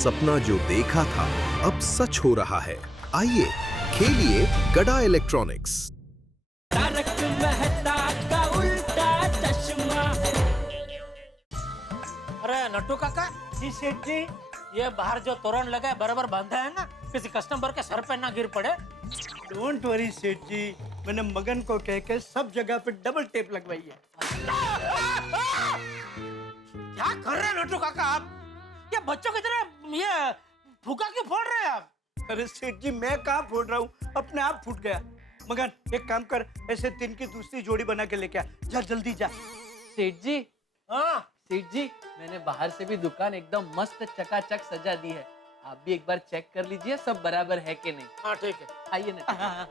सपना जो देखा था अब सच हो रहा है। आइए खेलिए गड़ा इलेक्ट्रॉनिक्स। तारक मेहता का उल्टा चश्मा। अरे नट्टू काका, जी सेठ जी। ये बाहर जो तोरण लगा है बराबर बांधा है ना, किसी कस्टमर के सर पे ना गिर पड़े। डोंट वरी सेठ जी, मैंने मगन को कह के सब जगह पे डबल टेप लगवाई है। क्या कर रहे हैं नट्टू काका आप? ये बच्चों की तरह ये फूका क्यों फोड़ रहे हैं आप? अरे सेठ जी, मैं कहाँ फोड़ रहा हूँ, अपने आप फूट गया। मगन एक काम कर, ऐसे तीन की दूसरी जोड़ी बना के लेके आ, जा जल्दी जा। सेठ जी, हाँ सेठ जी, मैंने बाहर से भी दुकान एकदम मस्त चकाचक सजा दी है। आप भी एक बार चेक कर लीजिए सब बराबर है कि नहीं। हाँ ठीक है। आइए ना।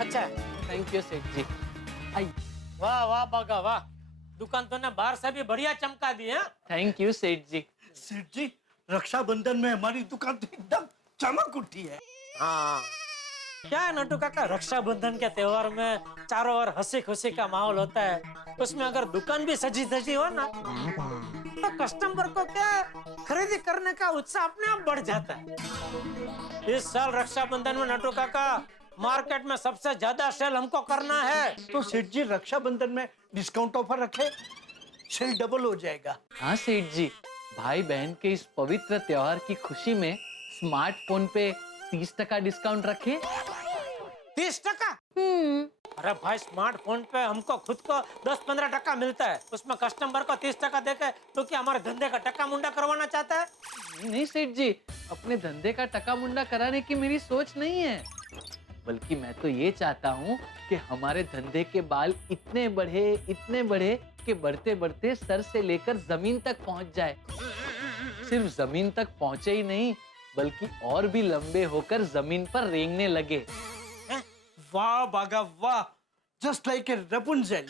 अच्छा, थैंक यू सेठ जी। आइए। वाह वाह बागा वाह, दुकान तो ने बाहर से भी बढ़िया चमका दी है। थैंक यू सेठ जी। सेठ जी, रक्षाबंधन में हमारी दुकान तो एकदम चमक उठी है। हाँ क्या है नट्टू काका, रक्षाबंधन के त्योहार में चारों ओर हंसी खुशी का माहौल होता है। उसमें अगर दुकान भी सजी धजी हो ना, तो कस्टमर को क्या खरीदी करने का उत्साह अपने आप बढ़ जाता है। इस साल रक्षाबंधन में नट्टू काका मार्केट में सबसे ज्यादा सेल हमको करना है। तो सेठ जी, रक्षाबंधन में डिस्काउंट ऑफर रखे, सेल डबल हो जाएगा। हाँ सेठ जी, भाई बहन के इस पवित्र त्योहार की खुशी में स्मार्टफोन पे 30% डिस्काउंट रखे। 30%? अरे भाई, स्मार्टफोन पे हमको खुद को 10-15% मिलता है, उसमें कस्टमर को 30% देके तो क्या हमारे धंधे का टक्का मुंडा करवाना चाहता है? नहीं सेठ जी, अपने धंधे का टका मुंडा कराने की मेरी सोच नहीं है, बल्कि मैं तो ये चाहता हूँ कि हमारे धंधे के बाल इतने बढ़े कि बढ़ते बढ़ते सर से लेकर जमीन तक पहुँच जाए। सिर्फ जमीन तक पहुँचे ही नहीं, बल्कि और भी लंबे होकर जमीन पर रेंगने लगे। वाह बागा वाह, just like a Rapunzel.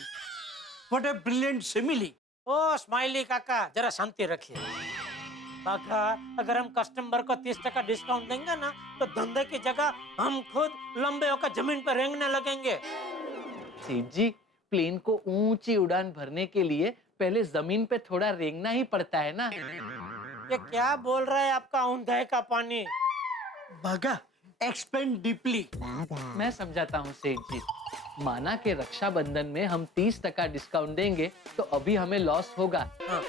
What a brilliant simile. ओ स्माइली काका, जरा शांति रखिए। बाका, अगर हम कस्टमर को 30% डिस्काउंट देंगे ना, तो धंधे की जगह हम खुद लंबे होकर जमीन पर रेंगने लगेंगे। सेठ जी, प्लेन को ऊंची उड़ान भरने के लिए पहले जमीन पे थोड़ा रेंगना ही पड़ता है ना। ये क्या बोल रहा है आपका ऊंधाई का पानी? बागा, एक्सपेंड डीपली। मैं समझाता हूँ सेठ जी। माना कि रक्षाबंधन में हम 30% डिस्काउंट देंगे तो अभी हमें लॉस होगा। हाँ।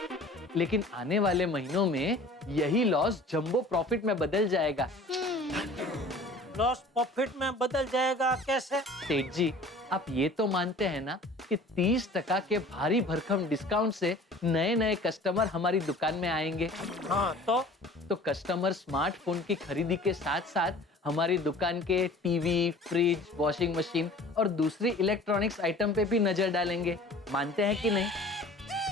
लेकिन आने वाले महीनों में यही लॉस जंबो प्रॉफिट में बदल जाएगा। लॉस प्रॉफिट में बदल जाएगा कैसे? सेठ जी, आप ये तो मानते हैं ना कि 30% के भारी भरकम डिस्काउंट से नए नए कस्टमर हमारी दुकान में आएंगे। हाँ तो कस्टमर स्मार्टफोन की खरीदी के साथ साथ हमारी दुकान के टीवी, फ्रिज, वॉशिंग मशीन और दूसरी इलेक्ट्रॉनिक्स आइटम पे भी नजर डालेंगे। मानते हैं कि नहीं?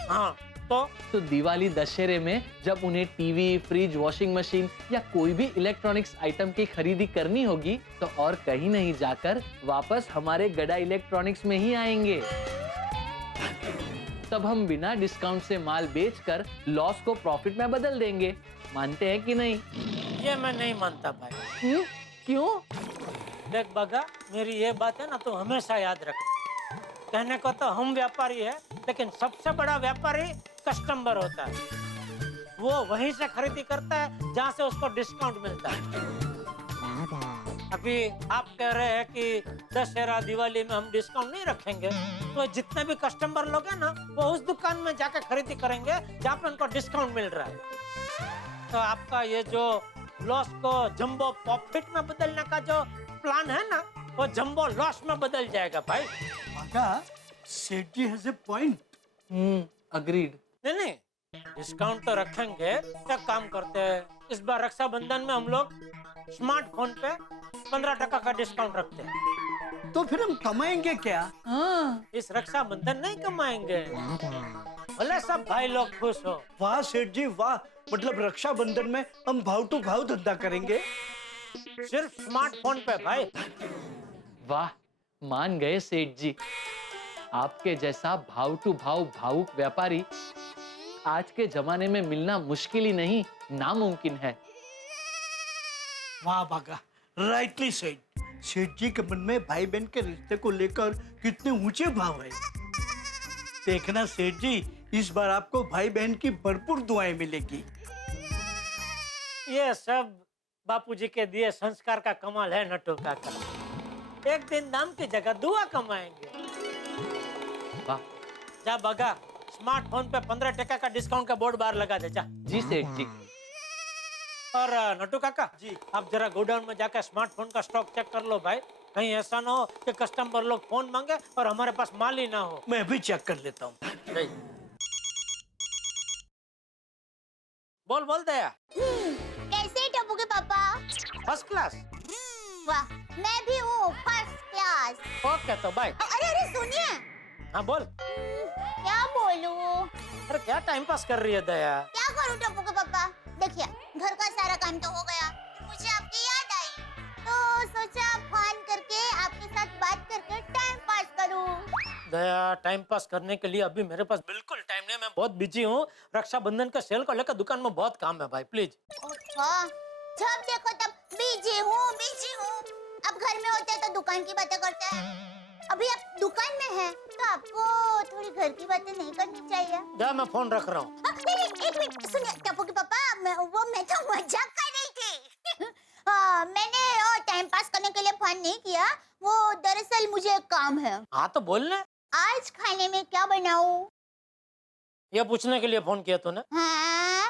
हाँ तो दिवाली दशहरे में जब उन्हें टीवी, फ्रिज, वॉशिंग मशीन या कोई भी इलेक्ट्रॉनिक्स आइटम की खरीदी करनी होगी तो और कहीं नहीं जाकर वापस हमारे गड़ा इलेक्ट्रॉनिक्स में ही आएंगे। तब हम बिना डिस्काउंट से माल बेचकर लॉस को प्रॉफिट में बदल देंगे। मानते हैं कि नहीं? ये मैं नहीं मानता भाई। क्यों? देख बागा, मेरी ये बात है ना तो हमेशा याद रख। कहने को तो हम व्यापारी है, लेकिन सबसे बड़ा व्यापारी कस्टमर होता है। वो वहीं से खरीदी करता है जहाँ से उसको डिस्काउंट मिलता है। अभी आप कह रहे हैं कि दशहरा दिवाली में हम डिस्काउंट नहीं रखेंगे, तो जितने भी कस्टमर लोग हैं ना, वो उस दुकान में जाकर खरीदी करेंगे जहाँ पे उनको डिस्काउंट मिल रहा है। तो आपका ये जो लॉस को जंबो प्रॉफिट में बदलने का जो प्लान है ना, वो जंबो लॉस में बदल जाएगा भाई। बागा, सेठ जी हैज ए पॉइंट। अग्रीड। नहीं, डिस्काउंट तो रखेंगे। क्या काम करते हैं, इस बार रक्षाबंधन में हम लोग स्मार्टफोन पे 15% का डिस्काउंट रखते हैं। तो फिर हम कमाएंगे क्या? इस रक्षाबंधन नहीं कमाएंगे, भले सब भाई लोग खुश हो। वाह सेठ जी वाह, मतलब रक्षाबंधन में हम भाव टू भाव धंधा करेंगे। सिर्फ स्मार्टफोन पे भाई। वाह, मान गए सेठ जी। आपके जैसा भाव टू भाव भावुक व्यापारी आज के जमाने में मिलना मुश्किल ही नहीं, नामुमकिन है। वाह भागा, राइटली सेड। सेठ जी के मन में भाई बहन के रिश्ते को लेकर कितने ऊंचे भाव है। देखना सेठ जी, इस बार आपको भाई बहन की भरपूर दुआएं मिलेगी। ये सब बापूजी के दिए संस्कार का कमाल है नटू काका। एक दिन नाम की जगह दुआ कमाएंगे। वाह। जा बगा, स्मार्टफोन पे 15% का डिस्काउंट का बोर्ड बाहर लगा दे जा। जी सेठ जी। और नटू काका जी। आप जरा गोडाउन में जाकर स्मार्टफोन का स्टॉक चेक कर लो भाई। कहीं ऐसा ना हो कि कस्टमर लोग फोन मांगे और हमारे पास माल ही ना हो। मैं भी चेक कर लेता हूँ। बोल बोल दया। कैसे टप्पू के पापा? First class. वाह, मैं भी हूँ फर्स्ट क्लास। ओके तो बाय। अरे अरे सुनिए। हाँ बोल। क्या बोलूं? अरे क्या टाइम पास कर रही है दया? क्या करूं टप्पू के पापा? देखिए, घर का सारा काम तो हो गया, फिर मुझे आपकी याद आई, तो सोचा फोन करके आपके साथ बात करके टाइम पास करूं। दया, टाइम पास करने के लिए अभी मेरे पास बिल्कुल टाइम नहीं। मैं बहुत बिजी हूँ। रक्षाबंधन का सेल को लेकर दुकान में बहुत काम है भाई, प्लीज। हाँ, जब देखो तब बिजी हूँ। अब घर में होते तो दुकान की बातें करते हैं। अभी आप दुकान में हैं, तो आपको थोड़ी घर की बातें नहीं करनी चाहिए। जा, मैं फोन रख रहा हूँ। एक मिनट सुनिए टप्पू के पापा, मैं तो मजाक कर रही थी। मैंने टाइम पास करने के लिए फोन नहीं किया, वो दरअसल मुझे एक काम है। हाँ तो बोलने। आज खाने में क्या बनाऊं? ये पूछने के लिए फोन किया तूने? हाँ,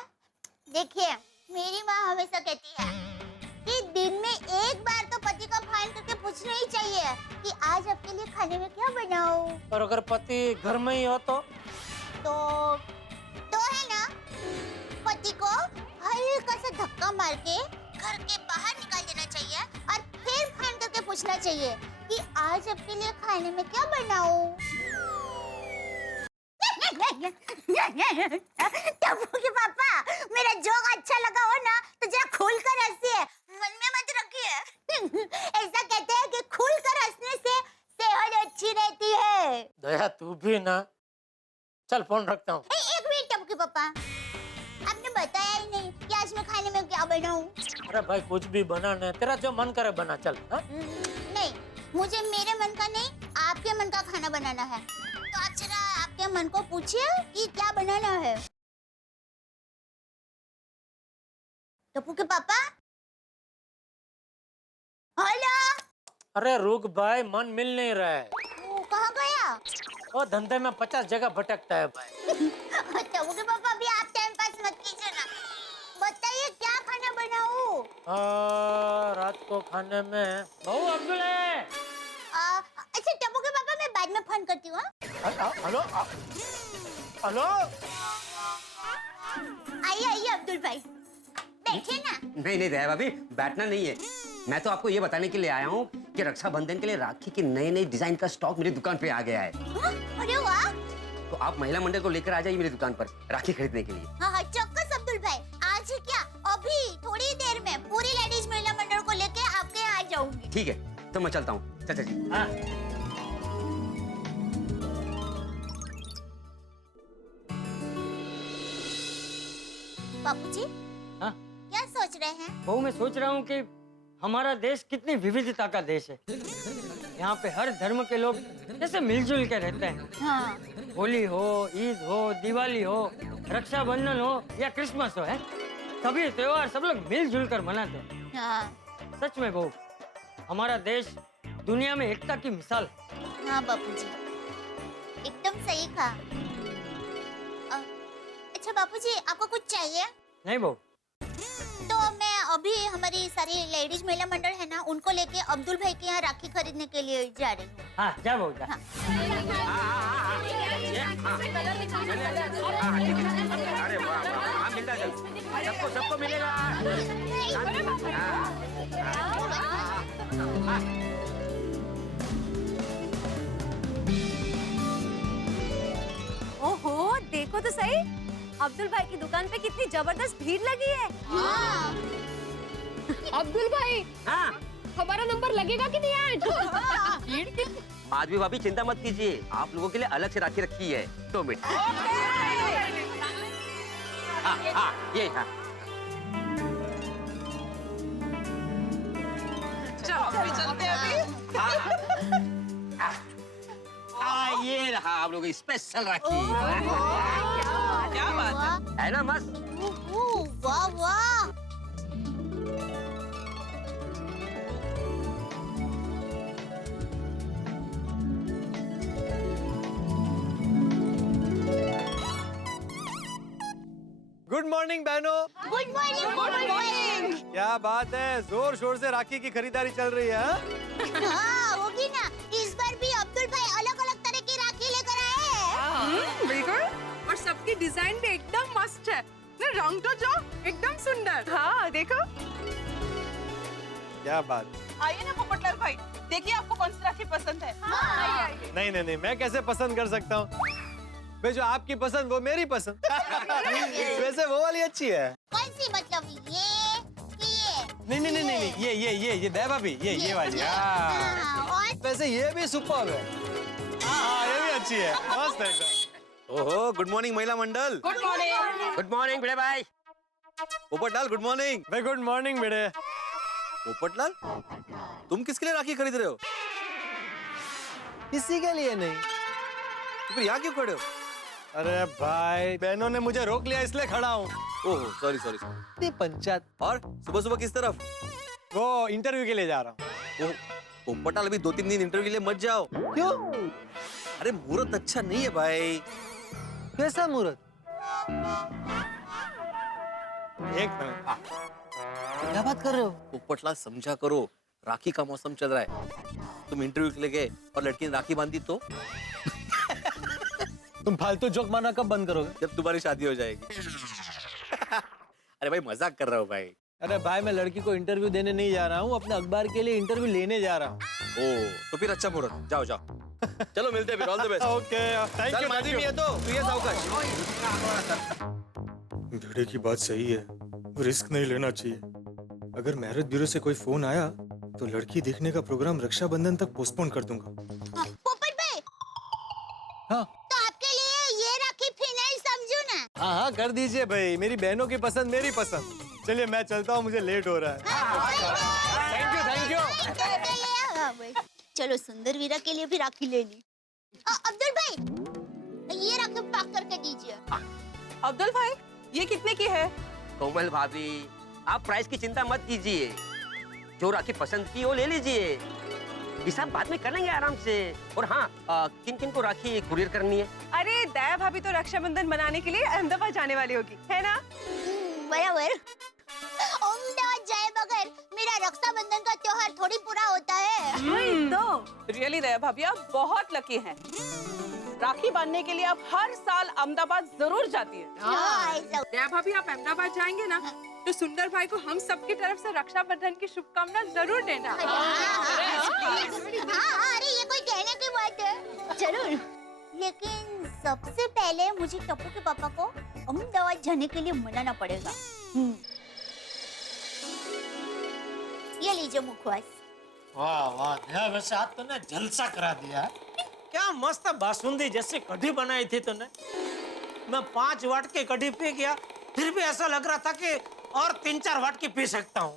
देखिए मेरी माँ हमेशा कहती है कि दिन में एक बार तो पति का फोन करके पूछना ही चाहिए कि आज आपके लिए खाने में क्या बनाऊं। और अगर पति घर में ही हो तो है ना, पति को हल्का सा धक्का मार के घर के बाहर निकाल देना चाहिए और फिर फोन करके पूछना चाहिए कि आज आपके लिए खाने में क्या बनाऊं। टप्पू के पापा, मेरा जोक अच्छा लगा हो ना तो जरा खुलकर हंसिए, मन में मत रखिए। ऐसा कहते हैं कि खुलकर हंसने से सेहत अच्छी रहती है। दया तू भी ना। चल फोन रखता हूँ। एक मिनट टप्पू के पापा, आपने बताया ही नहीं कि आज मैं खाने में क्या बनाऊं। अरे भाई कुछ भी बनाना है, तेरा जो मन करे बना। चल। हाँ? नहीं, मुझे मेरे मन का नहीं, आपके मन का खाना बनाना है। तो आप जरा आपके मन को पूछिए कि क्या बनाना है। टप्पू के पापा, हेलो। अरे रुक भाई, मन मिल नहीं रहा है। वो कहाँ गया? वो धंधे में 50 जगह भटकता है भाई। टप्पू के पापा, अभी आप टाइम पास मत कीजिए ना, बताइए क्या खाना बनाऊं? रात को खाने में बहू अब्दुल है। अच्छा टप्पू के पापा, मैं बाद में फोन करती हूँ। Hello hello. आइए अब्दुल भाई, बैठे ना। नहीं दया भाभी, बैठना नहीं है। मैं तो आपको ये बताने के लिए आया हूँ कि रक्षाबंधन के लिए राखी के नए डिजाइन का स्टॉक मेरी दुकान पे आ गया है। अरे वाह। तो आप महिला मंडल को लेकर आ जाइए मेरी दुकान पर राखी खरीदने के लिए। हाँ, चौक्कस अब्दुल भाई, आज ही क्या, अभी थोड़ी देर में पूरी लेडीज महिला मंडल को लेके आपके यहाँ आ जाऊंगी। ठीक है, तो मैं चलता हूँ चाचा जी। हाँ। बापूजी, हाँ? क्या सोच रहे हैं? बहू, मैं सोच रहा हूँ कि हमारा देश कितनी विविधता का देश है। यहाँ पे हर धर्म के लोग जैसे मिलजुल के रहते हैं। हाँ। होली हो, ईद हो, दिवाली हो, रक्षाबंधन हो या क्रिसमस हो, है सभी त्योहार सब लोग मिलजुल कर मनाते हैं। हाँ। सच में बहू, हमारा देश दुनिया में एकता की मिसाल है। हाँ बापूजी, एकदम सही कहा। अच्छा बापूजी, आपको कुछ चाहिए? नहीं बहू। तो मैं अभी हमारी सारी लेडीज महिला मंडल है ना, उनको लेके अब्दुल भाई के यहाँ राखी खरीदने के लिए जा रही हूँ। हाँ, जा बहू जा। हाँ। अरे वाह, मिलता चल, सबको मिलेगा। ओहो, देखो तो सही, अब्दुल भाई की दुकान पे कितनी जबरदस्त भीड़ लगी है। हाँ। अब्दुल भाई, हाँ, हमारा नंबर लगेगा कि नहीं आज? भीड़ की आज भी भाभी चिंता मत कीजिए, आप लोगों के लिए अलग से राखी रखी है। 2 मिनट। हाँ, ये हाँ। आप लोगों की स्पेशल राखी क्या बात है ना मस्त। वाह वाह। गुड मॉर्निंग बहनों। Good morning good morning. क्या बात है, जोर शोर से राखी की खरीदारी चल रही है हाँ? हाँ होगी ना, इस बार भी अब्दुल भाई अलग अलग तरह की राखी लेकर आए हैं। बिल्कुल, और सबकी डिजाइन भी एकदम मस्त है ना, रंग तो जो एकदम सुंदर। हाँ देखो। क्या बात। आइए ना पोपटलाल भाई, देखिए आपको कौन सी राखी पसंद है। नहीं, मैं कैसे पसंद कर सकता हूँ? भाई जो आपकी पसंद वो मेरी पसंद। वैसे वो वाली अच्छी है। कौन सी, मतलब ये कि ये? नहीं, ये दया भाभी, ये वाली। हाँ। और वैसे ये भी सुपर्ब है। हाँ, ये भी अच्छी है, मस्त है एकदम। ओहो, गुड मॉर्निंग महिला मंडल। Good morning. गुड मॉर्निंग बड़े भाई। Popatlal good morning. भाई गुड मॉर्निंग बेटे। पोपटलाल, तुम किसके लिए राखी खरीद रहे हो? किसी के लिए नहीं। तो फिर यहाँ क्यों खड़े हो? अरे भाई, बहनों ने मुझे रोक लिया इसलिए खड़ा हूँ। Oh sorry. पंचायत। और सुबह सुबह किस तरफ? वो इंटरव्यू के लिए जा रहा हूँ। ओह पोपटलाल, अभी 2-3 दिन इंटरव्यू के लिए मत जाओ। क्यों? अरे मुहूर्त अच्छा नहीं है भाई। कैसा मुहूर्त? एक मिनट। क्या बात कर रहे हो? पोपटलाल समझा करो, राखी का मौसम चल रहा है। तुम इंटरव्यू के लिए गए और लड़की ने राखी बांधी तो? तुम फालतू जोक मारना कब बंद करोगे? जब तुम्हारी शादी हो जाएगी। अरे भाई मजाक कर रहा हूँ भाई। अरे भाई, मैं लड़की को इंटरव्यू देने नहीं जा रहा हूँ, अपने अखबार के लिए इंटरव्यू लेने जा रहा हूँ। ओह, तो फिर अच्छा मुहूर्त, जाओ। चलो मिलते हैं फिर, all the best. Okay, thank you. माधी भी है तो ये सावकाश। भिड़े की बात सही है, रिस्क नहीं लेना चाहिए। अगर मैरिज ब्यूरो से कोई फोन आया तो लड़की देखने का प्रोग्राम रक्षाबंधन तक पोस्टपोन कर दूंगा। पोपट भाई। हाँ। तो आपके लिए ये राखी फिनाइल समझू ना? हाँ, कर दीजिए भाई, मेरी बहनों की पसंद मेरी पसंद। चलिए मैं चलता हूँ, मुझे लेट हो रहा है। Thank you. चलो सुंदर वीरा के लिए भी राखी ले ली। अब्दुल भाई, ये राखी पैक करके दीजिए। अब्दुल भाई, ये कितने की है? कोमल भाभी, आप प्राइस की चिंता मत कीजिए। जो राखी पसंद की वो ले लीजिए, हिसाब बाद में कर लेंगे आराम से। और हाँ, किन किन को राखी कुरियर करनी है? अरे दया भाभी तो रक्षाबंधन मनाने के लिए अहमदाबाद जाने वाली होगी, है ना? बराबर। अहमदाबाद जाए बगैर मेरा रक्षाबंधन का त्योहार थोड़ी पूरा होता है। तो रियली दया भाभी, आप बहुत लकी हैं। राखी बांधने के लिए आप हर साल अहमदाबाद जरूर जाती है। दया भाभी, आप अहमदाबाद जाएंगे ना, तो सुंदर भाई को हम सबकी तरफ से रक्षाबंधन की शुभकामना जरूर देना। अरे ये कोई कहने की बात है। जरूर। लेकिन सबसे पहले मुझे टप्पू के पापा को अहमदाबाद जाने के लिए मनाना पड़ेगा। ये लीजिए मुखवास। वाह, दया, वैसे आज तूने जलसा करा दिया। क्या मस्त बासुंदी जैसी कढ़ी बनाई थी तूने। मैं 5 वाट की कढ़ी पी गया, फिर भी ऐसा लग रहा था कि और 3-4 वाट की पी सकता हूँ।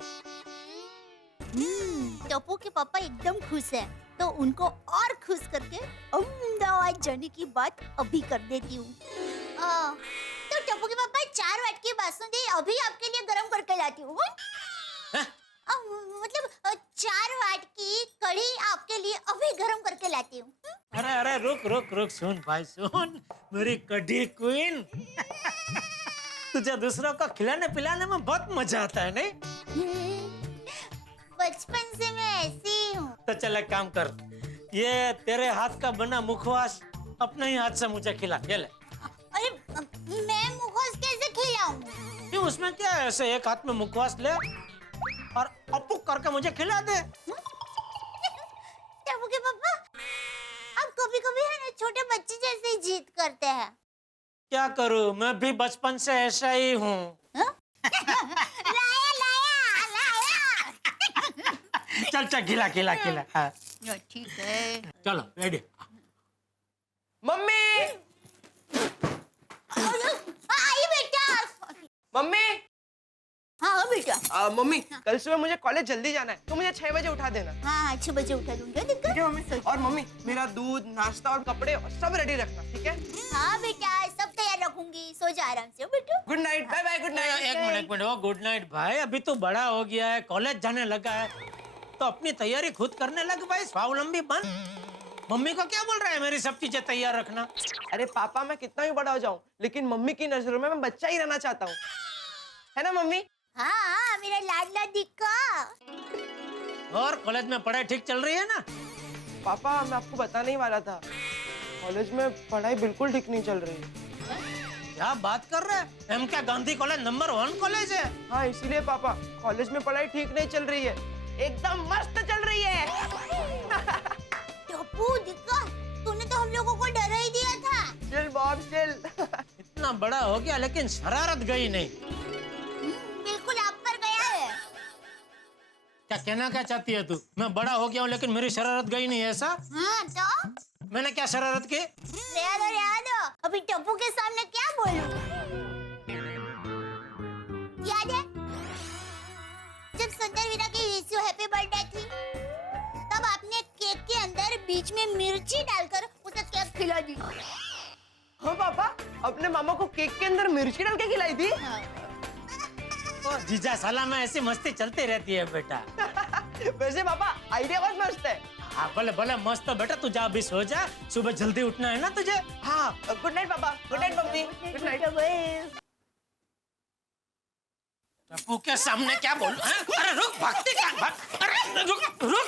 टप्पू के पापा एकदम खुश हैं, तो उनको और खुश करके अहमदाबाद जाने की बात अभी कर देती हूँ। तो टप्पू के पापा 4 वाट की बासुंदी अभी आपके लिए गरम करके लाती हूँ। मतलब 4 वाट की कढ़ी आपके लिए अभी गरम करके लाती हूँ। अरे रुक, सुन भाई सुन, मेरी कढ़ी क्वीन। तुझे दूसरों को खिलाने पिलाने में बहुत मजा आता है, नहीं? बचपन से मैं ऐसी हूँ। तो चल एक काम कर, ये तेरे हाथ का बना मुखवास अपने ही हाथ से मुझे खिला। ये ले। अरे मैं मुखवास कैसे खिलाऊं? क्यों, उसमें क्या है? ऐसे एक हाथ में मुखवास ले और अपुक करके मुझे खिला दे। टप्पू के पापा, आप कभी-कभी है ना छोटे बच्चे जैसे ही जिद करते हैं। क्या करूं, मैं भी बचपन से ऐसा ही हूँ। चल खिला। हाँ। ठीक है। चलो रेडी। मम्मी, आई बेटा। मम्मी, हाँ बेटा। मम्मी कल सुबह मुझे कॉलेज जल्दी जाना है, तो मुझे 6 बजे उठा देना। हाँ 6 बजे उठा दूंगी, दिक्कत? ठीक है मम्मी। और मम्मी मेरा दूध, नाश्ता और कपड़े सब रेडी रखना, ठीक है? हाँ बेटा, सब तैयार रखूंगी। सो जा आराम से बेटू। Good night, bye bye, good night. एक मिनट, ओ गुड नाइट भाई। अभी तो बड़ा हो गया है, कॉलेज जाने लगा है, तो अपनी तैयारी खुद करने लग भाई, स्वावलंबी बन। मम्मी को क्या बोल रहा है मेरी सब चीजें तैयार रखना? अरे पापा, मैं कितना भी बड़ा हो जाऊं, लेकिन मम्मी की नजरों में मैं बच्चा ही रहना चाहता हूँ, है ना मम्मी? हाँ मेरा लाडला दिक्का। और कॉलेज में पढ़ाई ठीक चल रही है ना? पापा मैं आपको बताने ही वाला था, कॉलेज में पढ़ाई बिल्कुल ठीक नहीं चल रही। क्या बात कर रहे हैं? एम क्या गांधी कॉलेज नंबर 1 कॉलेज है? हाँ इसीलिए पापा, कॉलेज में पढ़ाई ठीक नहीं चल रही है, एकदम मस्त चल रही है। टप्पू दिक्का, तूने तो हम लोगों को डरा ही दिया था। Chill Bob chill. इतना बड़ा हो गया लेकिन शरारत गई नहीं। बिल्कुल आप पर गया है। क्या कहना क्या चाहती है तू? मैं बड़ा हो गया हूँ लेकिन मेरी शरारत गई नहीं है, ऐसा? हाँ तो मैंने क्या शरारत की? रहने दो, अभी टप्पू के सामने क्या बोलूं? याद है जब सुंदर वीरा की विश यू हैप्पी बर्थडे थी, तब आपने केक के अंदर बीच में मिर्ची डालकर उसे केक खिला दी। हाँ पापा, अपने मामा को केक के अंदर मिर्ची डाल के खिलाई थी। ओ जीजा साला में ऐसी मस्ती चलती रहती है बेटा। वैसे पापा आइडिया बहुत मस्त है। हाँ भले भले मस्त है बेटा, तू जा अभी सो जा, सुबह जल्दी उठना है ना तुझे। हाँ गुड नाइट पापा, good night mummy, good night. Tappu के सामने क्या बोल? अरे रुक, भागती क्या? अरे रुक रुक।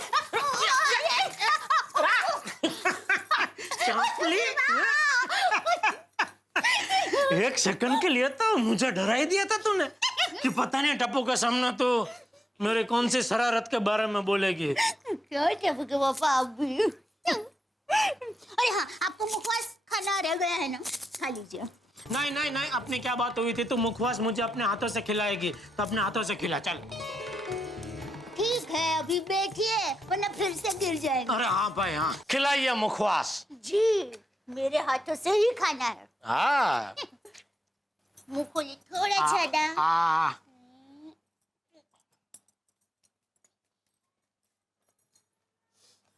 एक सेकंड के लिए तो मुझे डरा ही दिया था तूने कि पता नहीं टप्पू के सामने तो मेरे कौन सी शरारत के बारे में बोलेगी। क्या टप्पू के पापा आप भी? अरे हाँ, आपको मुखवास खाना रह गया है ना, खा लीजिए। नहीं नहीं नहीं, अपनी क्या बात हुई थी? तू मुखवास मुझे अपने हाथों से खिलाएगी तो अपने हाथों से खिला। चल ठीक है, अभी बैठिए वरना फिर से गिर जाएंगे। अरे हाँ भाई हाँ, खिलाइए मुखवास। जी, मेरे हाथों से ही खाना है। हाँ मुँह खोलिए थोड़ा ज्यादा।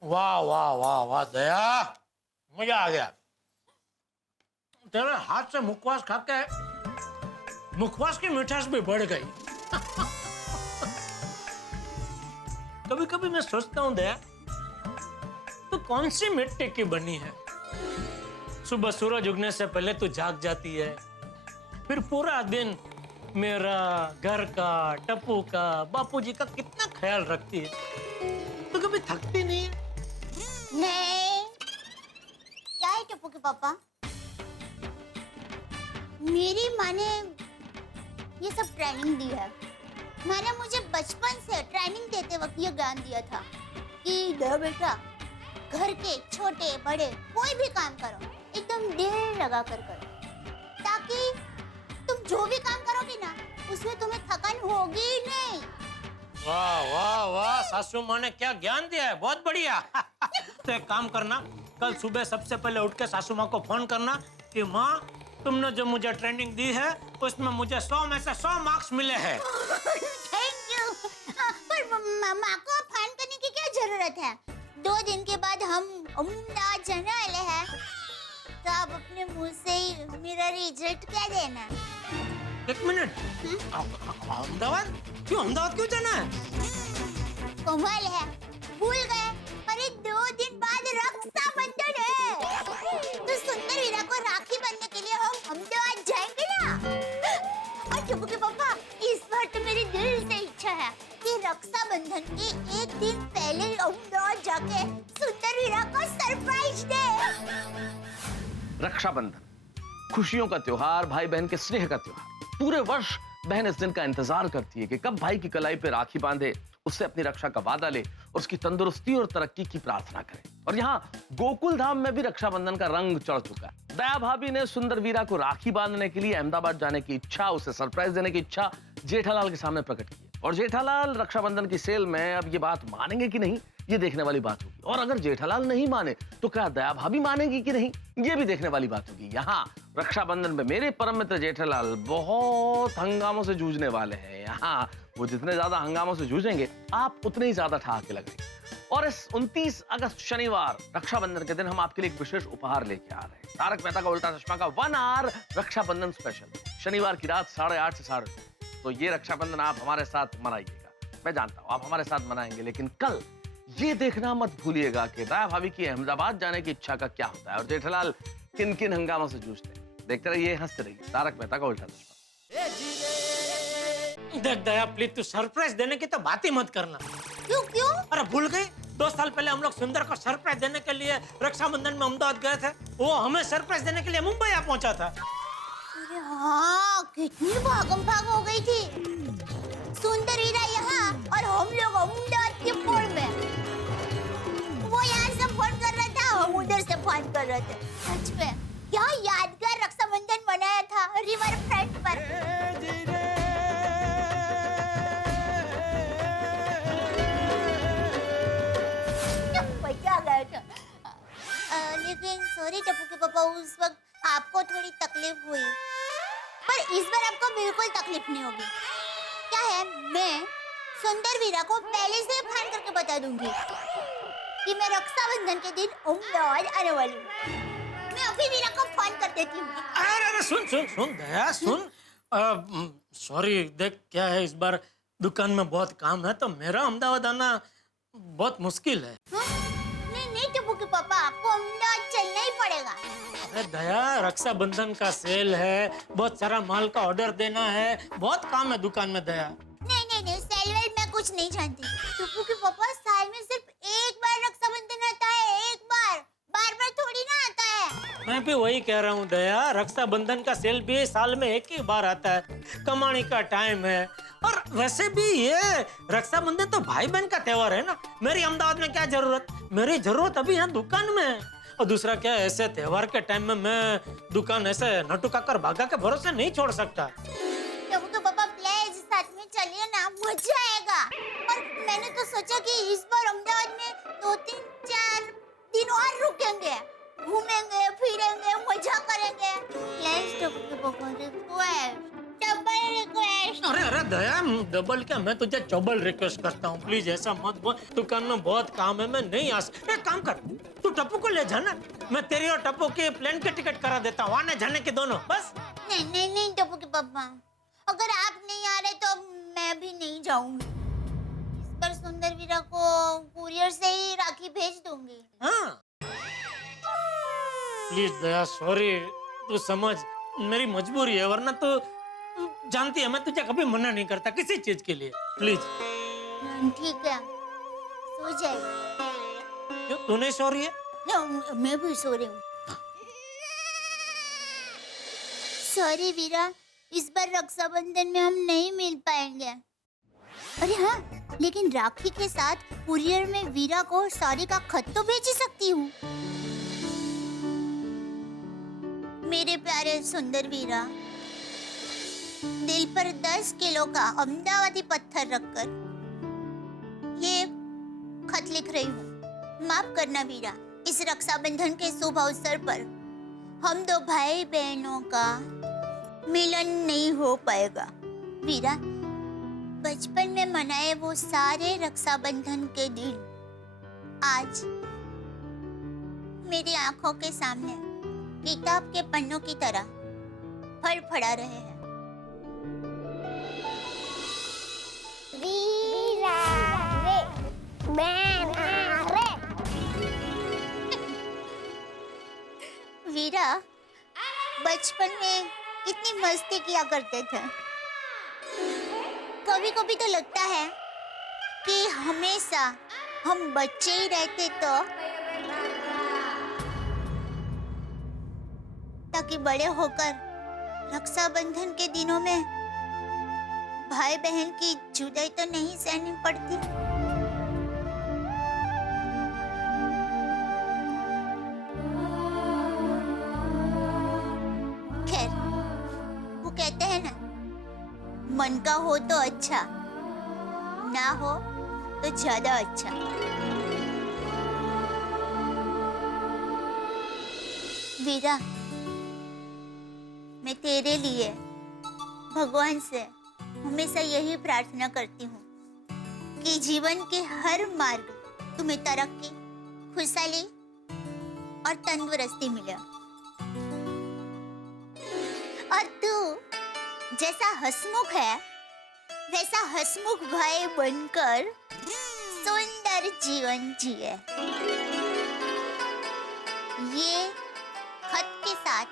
वाह वाह वाह वाह दया, मजा आ गया। तेरे हाथ से मुखवास खा के मुखवास की मिठास भी बढ़ गई। कभी कभी मैं सोचता हूँ दया, तू कौन सी मिट्टी की बनी है? सुबह सूरज उगने से पहले तू जाग जाती है, फिर पूरा दिन मेरा, घर का, टप्पू का, बापूजी का कितना ख्याल रखती है। तो कभी थकती नहीं है? नहीं, क्या है टप्पू के पापा? मेरी माँ ने ये सब ट्रेनिंग दी है। माँ ने मुझे बचपन से ट्रेनिंग देते वक्त ये ज्ञान दिया था कि दया बेटा, घर के छोटे बड़े कोई भी काम करो एकदम दिल लगा कर करो, ताकि तुम जो भी काम करोगे ना उसमें तुम्हें थकान होगी ही नहीं। वाह वाह वाह, सासू माँ ने क्या ज्ञान दिया है, बहुत बढ़िया। तो एक काम करना, कल सुबह सबसे पहले उठ के सासू माँ को फोन करना कि माँ तुमने जो मुझे ट्रेनिंग दी है उसमें मुझे 100 में से 100 मार्क्स मिले हैं। Thank you. पर माँ को फोन करने की क्या जरूरत है? 2 दिन के बाद हम अहमदाबाद जाने वाले हैं, तो आप अपने मुंह से ही मेरा रिजल्ट क्या देना। एक मिनट, अहमदाबाद क्यों? अहमदाबाद क्यों जाना है? कमाल है, भूल गए? अरे 2 दिन बाद रक्षाबंधन है, तो सुंदर वीरा को राखी बांधने के लिए हम अहमदाबाद जाएंगे ना। और टप्पू के पापा, इस बार तो मेरी दिल से इच्छा है कि रक्षाबंधन के 1 दिन पहले अहमदाबाद जाके सुंदर वीरा को सरप्राइज दे। रक्षाबंधन खुशियों का त्योहार, भाई बहन के स्नेह का त्योहार। पूरे वर्ष बहन इस दिन का इंतजार करती है कि कब भाई की कलाई पे राखी बांधे, उससे अपनी रक्षा का वादा ले, उसकी तंदुरुस्ती और तरक्की की प्रार्थना करे। और यहाँ गोकुल धाम में भी रक्षाबंधन का रंग चढ़ चुका है। दया भाभी ने सुंदर वीरा को राखी बांधने के लिए अहमदाबाद जाने की इच्छा, उसे सरप्राइज देने की इच्छा जेठालाल के सामने प्रकट की है। और जेठालाल रक्षाबंधन की सेल में अब ये बात मानेंगे कि नहीं, ये देखने वाली बात होगी। और अगर जेठालाल नहीं माने तो क्या दया भाभी मानेगी कि नहीं, ये भी देखने वाली बात होगी। यहाँ रक्षाबंधन में मेरे परम मित्र जेठालाल बहुत हंगामों से जूझने वाले हैं। यहाँ वो जितने ज्यादा हंगामों से जूझेंगे आप उतने ही ज्यादा ठहाके लगाएंगे। और इस 29 अगस्त शनिवार रक्षाबंधन के दिन हम आपके लिए एक विशेष उपहार लेके आ रहे हैं। तारक मेहता का उल्टा चश्मा का 1 आवर रक्षाबंधन स्पेशल, शनिवार की रात 8:30 से 9:30। तो ये रक्षाबंधन आप हमारे साथ मनाइएगा। मैं जानता हूँ आप हमारे साथ मनाएंगे, लेकिन कल ये देखना मत भूलिएगा कि राय भाभी की अहमदाबाद जाने की इच्छा का क्या होता है और जेठालाल किन किन हंगामों से जूझते हैं। देखते रहिए, हंसते रहिए। तारक मेहता का उल्टा चश्मा। देख दया, प्लीज तू सरप्राइज देने की तो बात ही मत करना। क्यों क्यों? अरे भूल गई, 2 साल पहले हम लोग सुंदर को सरप्राइज देने के लिए रक्षाबंधन में अहमदाबाद गए थे। वो हमें सरप्राइज देने के लिए मुंबई आ पहुंचा था। अरे हाँ, कितनी भागम भाग हो गई थी। सुंदर हीरा यहाँ और हम लोग अहमदाबाद के पोल में। वो यहाँ से फोन कर रहा था, हम उधर से फोन कर रहे थे। सच में क्या यादगार रक्षाबंधन मनाया था रिवर फ्रंट पर। मजा आ गया था। लेकिन सॉरी टप्पू के पापा, उस वक्त आपको थोड़ी तकलीफ हुई, पर इस बार आपको बिल्कुल तकलीफ नहीं होगी। क्या है, मैं सुंदर वीरा को पहले से फोन करके बता दूंगी कि मैं रक्षाबंधन के दिन अहमदाबाद आने वाली हूँ। मैं अभी वीरा को फोन कर देती हूँ। अरे सुन सुन सुन दया, सुन। सॉरी, देख क्या है, इस बार दुकान में बहुत काम है तो मेरा अहमदाबाद आना बहुत मुश्किल है। नहीं टप्पू के पापा, आपको अहमदाबाद चलना ही पड़ेगा। अरे दया, रक्षाबंधन का सेल है, बहुत सारा माल का ऑर्डर देना है, बहुत काम है दुकान में दया। नहीं, सेल वेल मैं कुछ नहीं जानती। टप्पू के पापा, साल में सिर्फ एक बार रक्षाबंधन आता है, एक बार, बार बार थोड़ी ना आता है। मैं भी वही कह रहा हूँ दया, रक्षाबंधन का सेल भी साल में एक ही बार आता है, कमाने का टाइम है। और वैसे भी ये रक्षाबंधन तो भाई बहन का त्योहार है ना, मेरी अहमदाबाद में क्या जरूरत, मेरी जरूरत अभी यहाँ दुकान में है। और दूसरा क्या, ऐसे त्योहार के टाइम में मैं दुकान ऐसे नटू काकर भागा के भरोसे नहीं छोड़ सकता। तो पापा प्लीज साथ में चलिए ना, मजा आएगा। और मैंने तो सोचा कि इस बार अहमदाबाद में 2-3-4 दिन और रुकेंगे, घूमेंगे फिरेंगे, मजा करेंगे। प्लीज पापा, डबल रिक्वेस्ट। अरे दया, डबल क्या, मैं तुझे चौबल रिक्वेस्ट करता हूँ, प्लीज ऐसा मत बोल। दुकान में बहुत काम है, मैं नहीं आ सकता। एक काम कर, तू टप्पू को ले जाना, मैं तेरी और टप्पू की प्लेन की टिकट करा देता हूँ, आने जाने के दोनों, बस। नहीं टप्पू के पापा, अगर आप नहीं आ रहे तो मैं भी नहीं जाऊंगी। इस बार सुंदर वीरा को कुरियर से ही राखी भेज दूंगी। हाँ प्लीज दया, सॉरी, तू समझ, मेरी मजबूरी है, वरना तो जानती है मैं तुझे कभी मना नहीं करता किसी चीज के लिए। प्लीज। ठीक है, सो जाइए। क्यों, तू नहीं सो रही है? मैं भी सो रही हूँ। सॉरी वीरा, इस बार रक्षाबंधन में हम नहीं मिल पाएंगे। अरे हाँ, लेकिन राखी के साथ कुरियर में वीरा को सॉरी का खत तो भेज ही सकती हूँ। मेरे प्यारे सुंदर वीरा, दिल पर 10 किलो का अहमदाबादी पत्थर रखकर ये खत लिख रही हूँ। माफ करना वीरा, इस रक्षाबंधन के शुभ अवसर पर हम 2 भाई बहनों का मिलन नहीं हो पाएगा। वीरा, बचपन में मनाए वो सारे रक्षाबंधन के दिन आज मेरी आंखों के सामने किताब के पन्नों की तरह फड़फड़ा रहे हैं। वीरा रे, मैं रे। वीरा, बचपन में कितनी मस्ती किया करते थे। कभी कभी तो लगता है कि हमेशा हम बच्चे ही रहते तो, ताकि बड़े होकर रक्षाबंधन के दिनों में भाई बहन की जुदाई तो नहीं सहनी पड़ती। खैर, वो कहते हैं ना, मन का हो तो अच्छा, ना हो तो ज्यादा अच्छा। वीरा, मैं तेरे लिए भगवान से हमेशा यही प्रार्थना करती हूँ कि जीवन के हर मार्ग तुम्हें तरक्की, खुशहाली और तंदुरुस्ती मिले। और तू जैसा हंसमुख है वैसा हंसमुख भाई बनकर सुंदर जीवन जिए। ये खत के साथ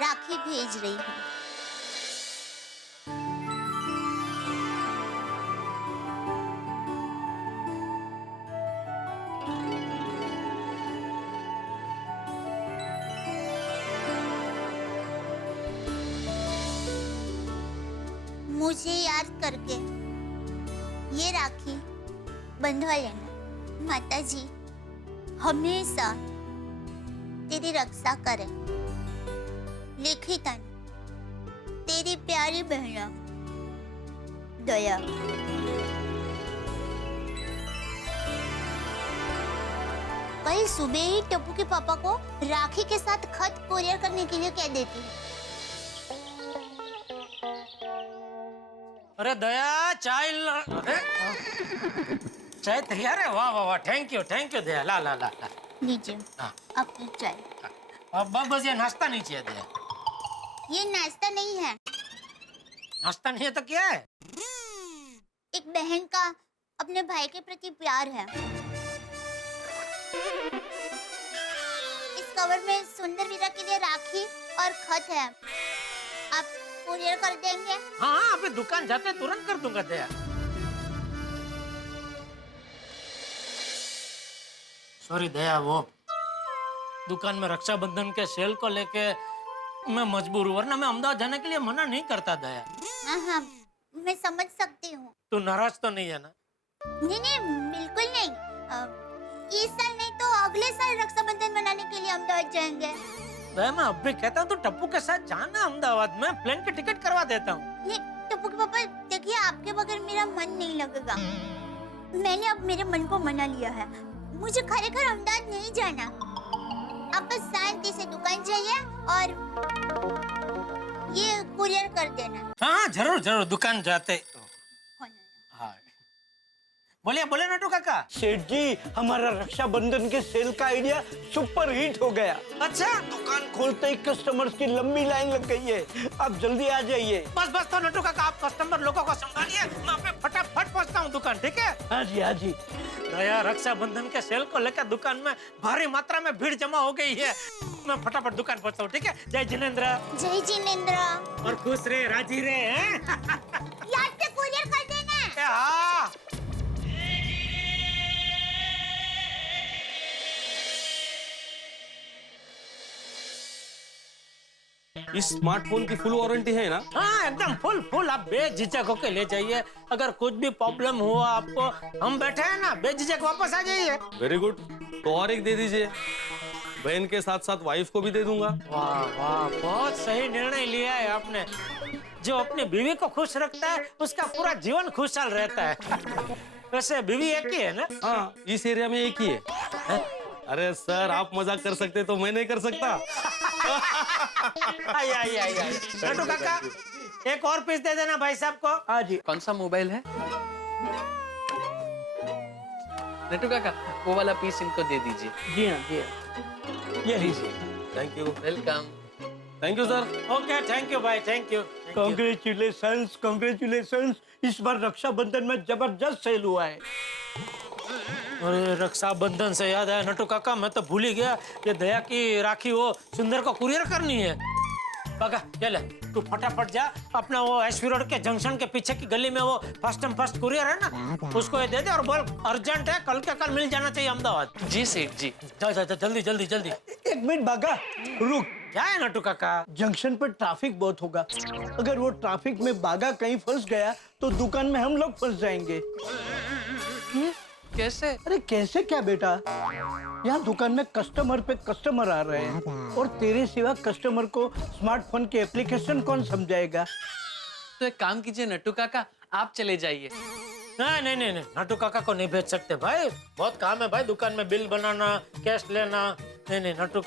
राखी भेज रही हूँ। मुझे याद करके ये राखी बंधवा लेना। माता जी हमेशा तेरी रक्षा करें। लिखितन तेरी प्यारी बहन दया। कल सुबह ही टप्पू के पापा को राखी के साथ खत कोरियर करने के लिए कह देती हूँ। अरे दया चाय चाय तैयार है। वाह वाह वाह, थैंक यू दया। ला ला ला ला लीजिए हाँ। अपनी चाय। अब बस ये नाश्ता नहीं चाहिए दया। ये नाश्ता नहीं है। नाश्ता नहीं है तो क्या है? एक बहन का अपने भाई के प्रति प्यार है। इस कवर में सुंदर वीरा के लिए राखी और खत है। आप कुरियर कर देंगे? हाँ, अभी दुकान जाते तुरंत कर दूंगा दया। सॉरी दया, वो दुकान में रक्षाबंधन के सेल को लेके मैं मजबूर हूँ, वरना मैं अहमदाबाद जाने के लिए मना नहीं करता दया। हाँ, मैं समझ सकती हूँ। तू नाराज तो नहीं है ना? नहीं, बिल्कुल नहीं। इस साल नहीं तो अगले साल रक्षाबंधन मनाने के लिए अहमदाबाद जाएंगे। दया, मैं अब भी कहता हूँ तो टप्पू के साथ जाना अहमदाबाद में, प्लेन की टिकट करवा देता हूँ। नहीं टप्पू के पापा, देखिए आपके बगैर मेरा मन नहीं लगेगा। मैंने अब मेरे मन को मना लिया है। मुझे खरेखर अहमदाबाद नहीं जाना। आप बस शांति से दुकान जाइए और ये कुरियर कर देना। हाँ जरूर दुकान जाते। हाँ बोलिए नटू काका। सेठ जी, हमारा रक्षाबंधन के सेल का आइडिया सुपर हिट हो गया। अच्छा, दुकान खोलते ही कस्टमर्स की लंबी लाइन लग गई है। आप जल्दी आ जाइए। बस तो नटू काका, आप कस्टमर लोगों को संभालिए, मैं अपने फटाफट पहुंचता हूँ दुकान, ठीक है? हाँ जी। दया, रक्षाबंधन के सेल को लेकर दुकान में भारी मात्रा में भीड़ जमा हो गई है। मैं फटाफट दुकान पहुंचता हूँ, ठीक है? जय जिनेंद्र। जय जिनेंद्र। और खुश रहे, राजी रहे हैं। याद से कुरियर कर देना। हाँ। इस स्मार्टफोन की फुल वारंटी है ना? हाँ एकदम फुल। आप बेझिझक होके ले जाइए। अगर कुछ भी प्रॉब्लम हुआ आपको, हम बैठे हैं ना, बेझिझक वापस आ जाइए। Very good. तो और एक दे दीजिए, बहन के साथ साथ वाइफ को भी दे दूंगा। वाह, बहुत सही निर्णय लिया है आपने। जो अपनी बीवी को खुश रखता है उसका पूरा जीवन खुशहाल रहता है। वैसे बीवी एक ही है ना? हाँ, इस एरिया में एक ही है। अरे सर, आप मजाक कर सकते तो मैं नहीं कर सकता। आई। नटू काका, एक और पीस दे देना भाई साहब को। हाँ जी। कौन सा मोबाइल है? नटू काका, वो वाला पीस इनको दे दीजिए। जी हाँ। ये लीजिए। Thank you. Welcome. Thank you sir. Okay, thank you भाई, थैंक यू। कांग्रेचुलेशंस। इस बार रक्षाबंधन में जबरदस्त सेल हुआ है। अरे रक्षाबंधन से याद आया नटू काका, मैं तो भूल ही गया कि दया की राखी वो सुंदर को कुरियर करनी है। काका चले, तू फटाफट जा, अपना वो एसपी रोड के जंक्शन के पीछे की गली में वो फर्स्ट कुरियर है ना, उसको ये दे दे और बोल अर्जेंट है, कल के कल मिल जाना चाहिए अहमदाबाद। जी सेठ जी। जा जल्दी। एक मिनट बागा, रुक। क्या है नटू काका? जंक्शन पर ट्रैफिक बहुत होगा। अगर वो ट्रैफिक में बागा कहीं फंस गया तो दुकान में हम लोग फंस जाएंगे। कैसे? अरे कैसे क्या बेटा, यहाँ दुकान में कस्टमर पे कस्टमर आ रहे हैं और तेरे सिवा कस्टमर को स्मार्टफोन के एप्लीकेशन कौन समझाएगा? तो एक काम कीजिए नट्टू काका, आप चले जाइए। नहीं, नटू काका को नहीं भेज सकते भाई, बहुत काम है भाई, दुकान में बिल बनाना, कैश लेना। नहीं नटू,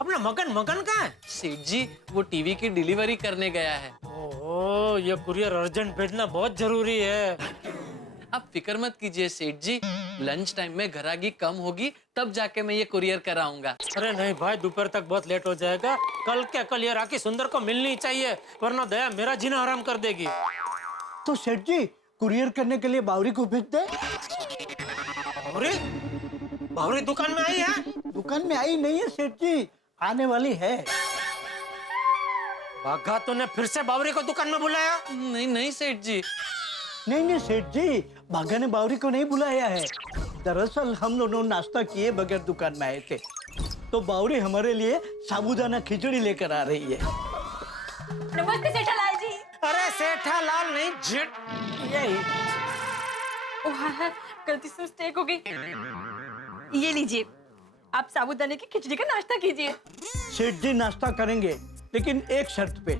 अपना मगन कहाँ है? सेठ जी, वो टीवी की डिलीवरी करने गया है। ओहो, ओ, ये कुरियर अर्जेंट भेजना बहुत जरूरी है। आप फिक्र मत कीजिए सेठ जी, लंच टाइम में ग्राहकी कम होगी तब जाके मैं ये कुरियर कराऊंगा। अरे नहीं भाई, दोपहर तक बहुत लेट हो जाएगा। कल क्या कल ये राखी सुंदर को मिलनी चाहिए, वरना दया मेरा जीना हराम कर देगी। तो सेठ जी कुरियर करने के लिए बावरी को भेज दे। बावरी? बावरी दुकान में आई है? दुकान में आई नहीं है सेठ जी, आने वाली है। बाघा तूने फिर से बावरी को दुकान में बुलाया? नहीं नहीं सेठ जी, नहीं सेठ जी, बाघा ने बावरी को नहीं बुलाया है। दरअसल हम दोनों नाश्ता किए बगैर दुकान में आए थे, तो बावरी हमारे लिए साबूदाना खिचड़ी लेकर आ रही है। नमस्ते सेठा लाल जी। अरे सेठा लाल नहीं, जिट यही। ओह हाँ, गलती से मिस्टेक हो गई। ये लीजिए, आप साबूदाने की खिचड़ी का नाश्ता कीजिए। सेठ जी नाश्ता करेंगे, लेकिन एक शर्त पे।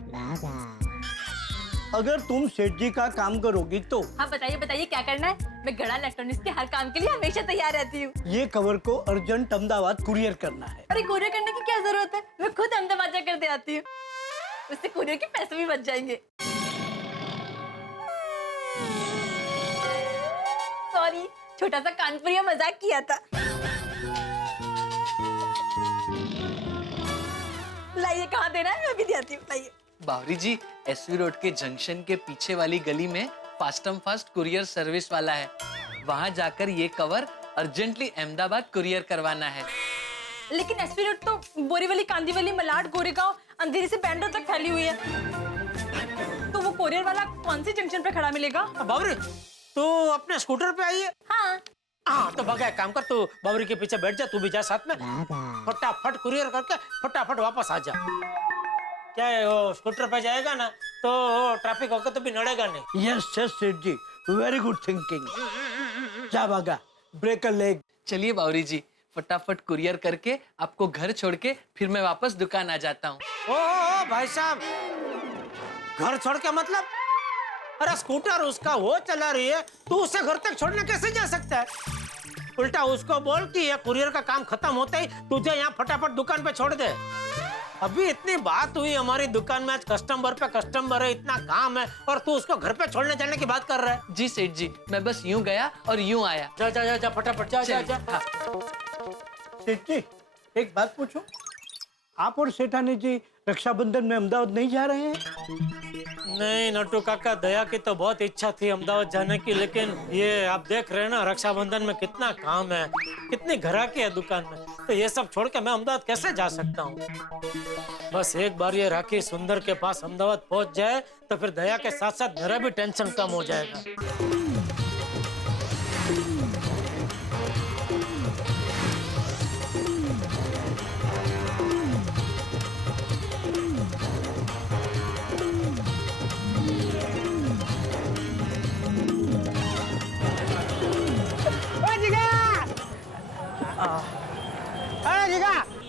अगर तुम सेठ जी का काम करोगी तो। हाँ बताइए बताइए क्या करना है? मैं गड़ा इलेक्ट्रॉनिक्स के हर काम के लिए हमेशा तैयार रहती हूँ। ये कवर को अर्जेंट अहमदाबाद कुरियर करना है। अरे कुरियर करने की क्या जरूरत है, मैं खुद अहमदाबाद जाकर दे आती हूँ। उससे कुरियर के पैसे भी बच जाएंगे। सॉरी, छोटा सा कानपुरिया मजाक किया था। लाइए, कहाँ देना है मैं भी दे आती हूँ। लाइए। बावरी जी, एसवी रोड के जंक्शन के पीछे वाली गली में fast and fast courier service वाला है, वहाँ जाकर ये कवर अर्जेंटली अहमदाबाद कुरियर करवाना है। लेकिन एसवी रोड तो बोरीवली, कांदीवली, मलाड, गोरेगांव, अंधेरी से बैंड्रा तक फैली हुई है, तो वो कुरियर वाला कौन सी जंक्शन पे खड़ा मिलेगा? बावरी, तू अपने स्कूटर पे आई है? हाँ, तो बगा एक काम कर, तू बावरी के पीछे बैठ जा, तू भी जा साथ में। फटाफट कुरियर करके फटाफट वापस आ जा। क्या है, वो स्कूटर पे जाएगा ना तो ट्रैफिक होकर तो भी नड़ेगा नहीं। यस सेठ जी, वेरी गुड थिंकिंग। जा भागा, ब्रेक अ लेग। चलिए बावरी जी, फटाफट कुरियर करके आपको घर छोड़ के फिर मैं वापस दुकान आ जाता हूँ। ओ भाई साहब, घर छोड़ के मतलब? अरे स्कूटर उसका, वो चला रही है, तू उसे घर तक छोड़ने कैसे जा सकता है? उल्टा उसको बोल कि ये कुरियर का काम खत्म होते ही तुझे यहाँ फटाफट दुकान पे छोड़ दे। अभी इतनी बात हुई हमारी दुकान में, आज कस्टमर पे कस्टमर है, इतना काम है, और तू उसको घर पे छोड़ने जाने की बात कर रहा है? जी सेठ जी, मैं बस यूं गया और यूं आया। जा जा जा, जा फटाफट जा जा जा। हाँ। सेठ जी, एक बात पूछो, आप और सेठानी जी रक्षाबंधन में अहमदाबाद नहीं जा रहे हैं? नहीं नट्टू काका, दया की तो बहुत इच्छा थी अहमदाबाद जाने की, लेकिन ये आप देख रहे हैं ना, रक्षाबंधन में कितना काम है, कितनी घराकी है दुकान में, तो ये सब छोड़ के मैं अहमदाबाद कैसे जा सकता हूँ? बस एक बार ये राखी सुंदर के पास अहमदाबाद पहुंच जाए तो फिर दया के साथ साथ मेरा भी टेंशन कम हो जाएगा।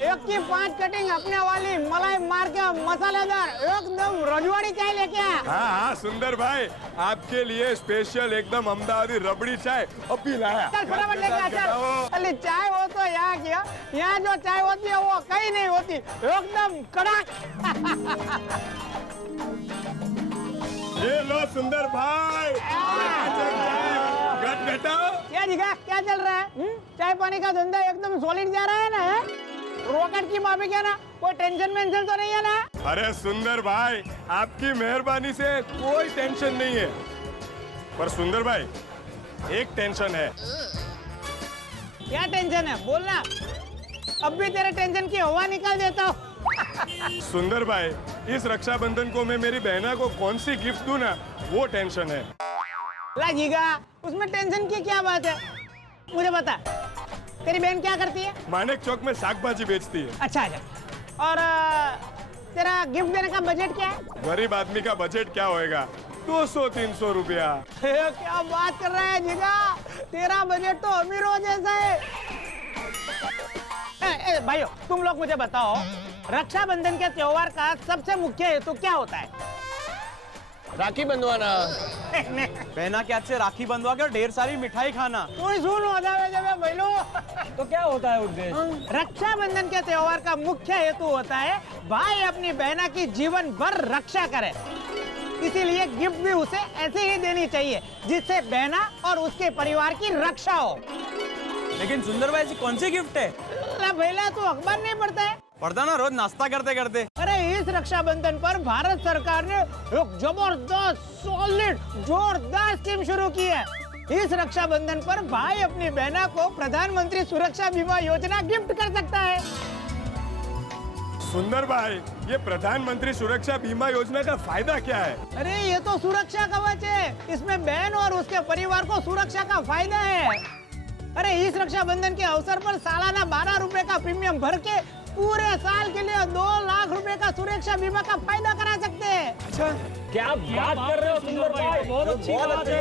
एक की 5 कटिंग अपने वाली मलाई मार के मसालेदार एकदम रजवाड़ी चाय लेके आ। हाँ हाँ सुंदर भाई, आपके लिए स्पेशल एकदम अहमदाबादी रबड़ी चाय अभी लाया। चल फटाफट लेके आ चल। अरे चाय हो तो यहाँ किया, यहाँ जो चाय होती है वो कहीं नहीं होती, एकदम कड़क। ये लो सुंदर भाई, क्या दिखा, क्या चल रहा है? चाय पानी का धंधा एकदम सॉलिड जा रहा है ना? रॉकेट की माफी क्या ना, कोई टेंशन मेंशन तो नहीं है ना? अरे सुंदर भाई, आपकी मेहरबानी से कोई टेंशन नहीं है, पर सुंदर भाई एक टेंशन है। क्या टेंशन है, बोलना, अब भी तेरे टेंशन की हवा निकाल देता हूँ। सुंदर भाई, इस रक्षाबंधन को मैं मेरी बहना को कौन सी गिफ्ट दूं ना, वो टेंशन है। लाजीगा, उसमें टेंशन की क्या बात है, मुझे बता, तेरी बहन क्या करती है? मानेक चौक में साग भाजी बेचती है। अच्छा अच्छा, और तेरा गिफ्ट देने का बजट क्या है? गरीब आदमी का बजट क्या होएगा, 200-300 रुपया। क्या बात कर रहा है जिगा, तेरा बजट तो अमीरों जैसा है। भाइयों, तुम लोग मुझे बताओ, रक्षाबंधन के त्योहार का सबसे मुख्य हेतु क्या होता है? राखी बंधवाना। बहना के हाथ से राखी बंधवा के ढेर सारी मिठाई खाना। कोई सुन हो जावे जब भाईलो। तो क्या होता है उद्देश्य? रक्षाबंधन के त्योहार का मुख्य हेतु होता है भाई अपनी बहना की जीवन भर रक्षा करे। इसीलिए गिफ्ट भी उसे ऐसे ही देनी चाहिए जिससे बहना और उसके परिवार की रक्षा हो। लेकिन सुंदर भाई जी कौन सी गिफ्ट है? पहला तो अखबार नहीं पढ़ता है? पढ़ता ना, रोज नाश्ता करते करते। अरे इस रक्षाबंधन पर भारत सरकार ने एक जबरदस्त सॉलिड जोरदार स्कीम शुरू की है। इस रक्षाबंधन पर भाई अपनी बहना को प्रधानमंत्री सुरक्षा बीमा योजना गिफ्ट कर सकता है। सुंदर भाई, ये प्रधानमंत्री सुरक्षा बीमा योजना का फायदा क्या है? अरे ये तो सुरक्षा कवच है, इसमें बहन और उसके परिवार को सुरक्षा का फायदा है। अरे इस रक्षाबंधन के अवसर पर सालाना 12 रुपए का प्रीमियम भर के पूरे साल के लिए 2 लाख रुपए का सुरक्षा बीमा का फायदा करा सकते हैं। अच्छा, क्या बात कर रहे हो सुंदर भाई? बहुत अच्छी बात है।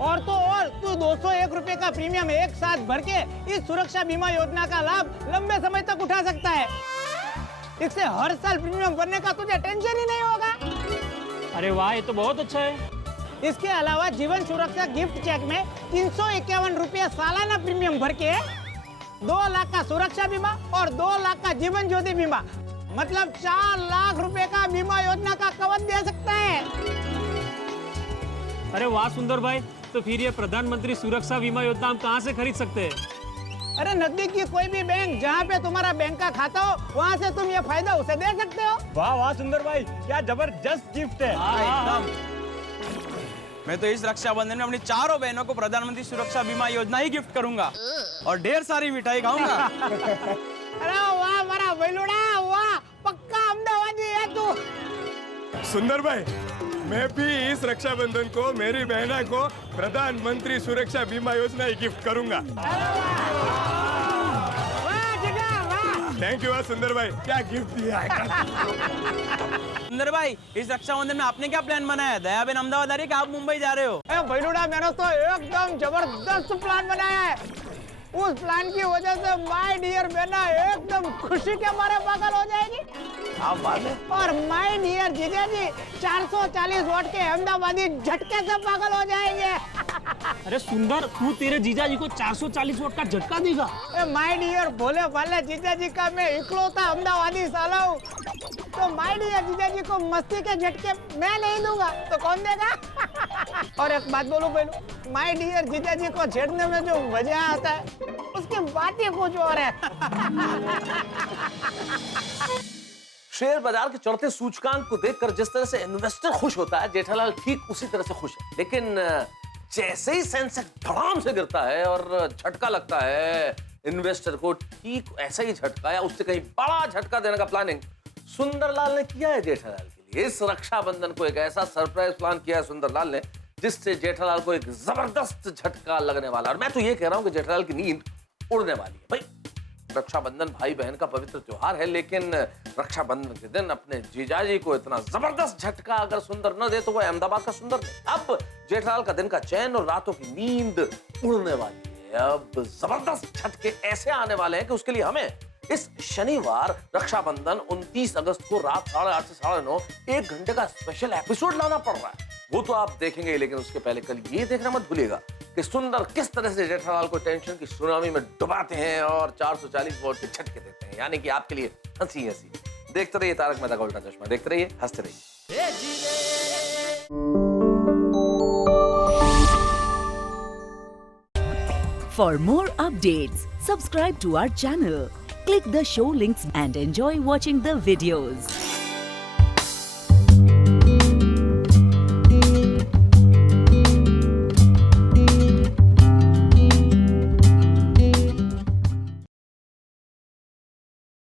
और तो और तू 201 रुपए का प्रीमियम एक साथ भर के इस सुरक्षा बीमा योजना का लाभ लंबे समय तक उठा सकता है। इससे हर साल प्रीमियम भरने का तुझे टेंशन ही नहीं होगा। अरे वाह, ये तो बहुत अच्छा है। इसके अलावा जीवन सुरक्षा गिफ्ट चेक में 351 रुपया सालाना प्रीमियम भर के 2 लाख का सुरक्षा बीमा और 2 लाख का जीवन ज्योति बीमा, मतलब 4 लाख रुपए का बीमा योजना का कवच दे सकता है। अरे वाह सुंदर भाई, तो फिर ये प्रधानमंत्री सुरक्षा बीमा योजना हम कहाँ से खरीद सकते हैं? अरे नजदीक की कोई भी बैंक जहाँ पे तुम्हारा बैंक का खाता हो, वहाँ से तुम ये फायदा उसे दे सकते हो। वाह वाह सुंदर भाई, क्या जबरदस्त गिफ्ट है। एकदम। मैं तो इस रक्षाबंधन में अपनी चारों बहनों को प्रधानमंत्री सुरक्षा बीमा योजना ही गिफ्ट करूंगा और ढेर सारी मिठाई खाऊंगा। अरे वाह मारा बेलुड़ा, वाह पक्का अहमदाबादी है तू। सुंदर भाई, मैं भी इस रक्षाबंधन को मेरी बहना को प्रधानमंत्री सुरक्षा बीमा योजना ही गिफ्ट करूंगा। थैंक यू सुंदर भाई, क्या गिफ्ट दिया है। सुंदर भाई, इस रक्षाबंधन में आपने क्या प्लान बनाया है? दयाबेन अहमदाबाद आ रही है कि आप मुंबई जा रहे हो? भैलुड़ा, मैंने तो एकदम जबरदस्त प्लान बनाया है। उस प्लान की वजह से माय डियर बहना एकदम खुशी के मारे पागल हो जाएगी। आप बात है। और माय डियर जीजा जी 440 वोट के अहमदाबादी झटके से पागल हो जाएंगे। अरे सुंदर, तू तेरे जीजा जी को 440 वोट का झटका देगा? माय डियर भोले भाले जीजा जी का मैं इकलौता अहमदाबादी साला हूँ, तो माय डियर जीजा जी को मस्ती के झटके मैं नहीं दूंगा तो कौन देगा? और एक बात बोलूं पहलू, माय डियर जीजा जी को छेड़ने में जो मजा आता है उसकी बात ही कुछ और है। शेयर बाजार के चढ़ते सूचकांक को देखकर जिस तरह से इन्वेस्टर खुश होता है, जेठालाल ठीक उसी तरह से खुश है। लेकिन जैसे ही सेंसेक्स धड़ाम से गिरता है और झटका लगता है इन्वेस्टर को, ठीक ऐसा ही झटका या उससे कहीं बड़ा झटका देने का प्लानिंग सुंदरलाल ने किया है जेठालाल के लिए। इस रक्षाबंधन को एक ऐसा सरप्राइज प्लान किया है सुंदरलाल ने जिससे जेठालाल को एक जबरदस्त झटका लगने वाला है। और मैं तो ये कह रहा हूं कि जेठालाल की नींद उड़ने वाली है। भाई, रक्षाबंधन भाई बहन का पवित्र त्योहार है, लेकिन रक्षाबंधन के दिन अपने जीजाजी को इतना जबरदस्त झटका अगर सुंदर न दे तो वो अहमदाबाद का सुंदर नहीं। अब जेठालाल का दिन का चैन और रातों की नींद उड़ने वाली है। अब जबरदस्त झटके ऐसे आने वाले हैं कि उसके लिए हमें इस शनिवार रक्षाबंधन 29 अगस्त को रात 8:30 से 9:30 1 घंटे का स्पेशल एपिसोड लाना पड़ रहा है। वो तो आप देखेंगे, लेकिन उसके पहले कल ये देखना मत भूलिएगा कि सुंदर किस तरह से जेठालाल को टेंशन की सुनामी में डुबाते हैं और 440 वोट के झटके देते हैं, यानी कि आपके लिए हंसी हंसी। देखते रहिए तारक मेहता का उल्टा चश्मा, देखते रहिए, हंसते रहिए। For more updates, subscribe to our channel, click the show links and enjoy watching the videos.